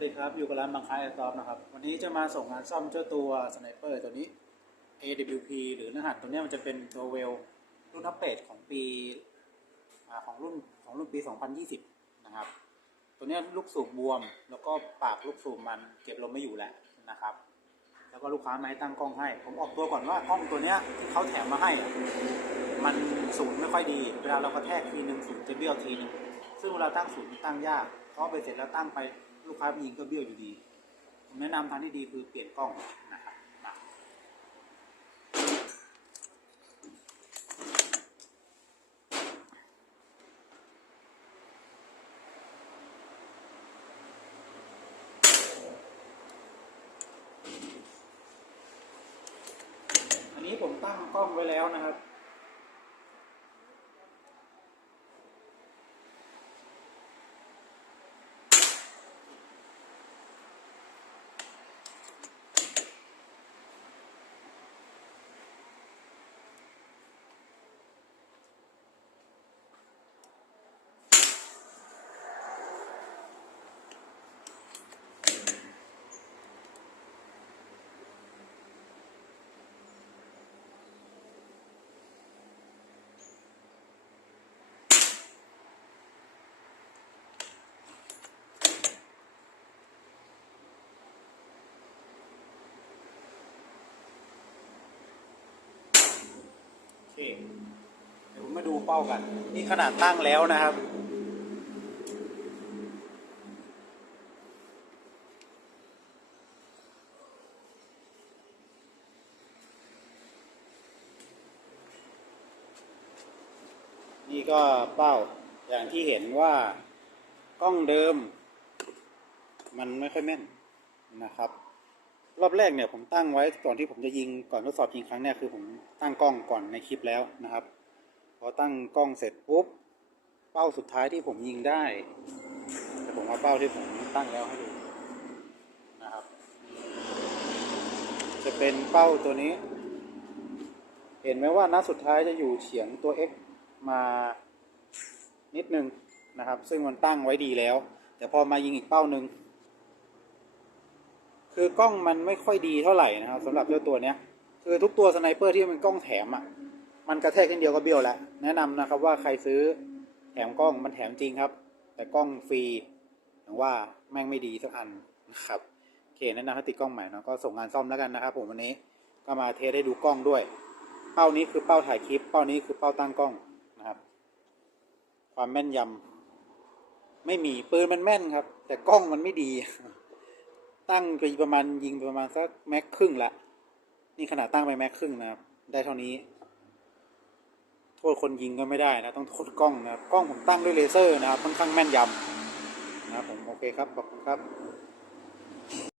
วัสดีครับ อยู่กับร้านบางค้าแอร์ซอฟนะครับ วันนี้จะมาส่งงานซ่อมเจ้าตัวสไนเปอร์ตัวนี้ AWP หรือรหัสตัวนี้มันจะเป็นตัวเวลรุ่นอัปเดตของปีอของรุ่นของรุ่นปี 2020 นะครับ ตัวนี้ลูกสูบบวม แล้วก็ปากลูกสูบมันเก็บลมไม่อยู่แล้วนะครับ แล้วก็ลูกค้ามาให้ตั้งกล้องให้ ผมออกตัวก่อนว่ากล้องตัวนี้ที่เขาแถมมาให้ มันศูนย์ไม่ค่อยดี เวลาเรากระแทกทีหนึ่งศูนย์จะเบี้ยวทีนึงซึ่งเวลาตั้งศูนย์ตั้งยากเพราะไปเสร็จแล้วตั้งไป ลูกค้ายิงก็เบี้ยวอยู่ดี ผมแนะนำทางที่ดีคือเปลี่ยนกล้องนะครับอันนี้ผมตั้งกล้องไว้แล้วนะครับ เดี๋ยวผมมาดูเป้ากัน นี่ขนาดตั้งแล้วนะครับ นี่ก็เป้าอย่างที่เห็นว่ากล้องเดิม มันไม่ค่อยแม่นนะครับ รอบแรกเนี่ยผมตั้งไว้ก่อนที่ผมจะยิงก่อนทดสอบยิงครั้งเนี่ยคือผมตั้งกล้องก่อนในคลิปแล้วนะครับ พอตั้งกล้องเสร็จปุ๊บเป้าสุดท้ายที่ผมยิงได้ แต่ผมเอาเป้าที่ผมตั้งแล้วให้ดูนะครับ จะเป็นเป้าตัวนี้ เห็นไหมว่านัดสุดท้ายจะอยู่เฉียงตัว X มานิดนึงนะครับ ซึ่งมันตั้งไว้ดีแล้ว แต่พอมายิงอีกเป้าหนึ่ง คือกล้องมันไม่ค่อยดีเท่าไหร่นะครับสำหรับเจ้าตัวเนี้ยคือทุกตัวสไนเปอร์ที่มันกล้องแถมอะมันกระแทกนิดเดียวก็เบี้ยวแล้วแนะนำนะครับว่าใครซื้อแถมกล้องมันแถมจริงครับ แต่กล้องฟรีอย่างว่าแม่งไม่ดีสักอันนะครับโอเคแนะนำให้ติดกล้องใหม่เนาะก็ส่งงานซ่อมแล้วกันนะครับ ผมวันนี้ก็มาเทสให้ดูกล้องด้วย เป้านี้คือเป้าถ่ายคลิป เป้านี้คือเป้าตั้งกล้องนะครับ ความแม่นยำไม่มีปืนมันแม่นครับ แต่กล้องมันไม่ดี ตั้งไปประมาณยิงไปประมาณสักแม็กครึ่งละ นี่ขนาดตั้งไปแม็กครึ่งนะครับ ได้เท่านี้ โทษคนยิงก็ไม่ได้นะ ต้องโทษกล้องนะครับ กล้องผมตั้งด้วยเลเซอร์นะครับค่อนข้างแม่นยำนะครับผม โอเคครับ ขอบคุณครับ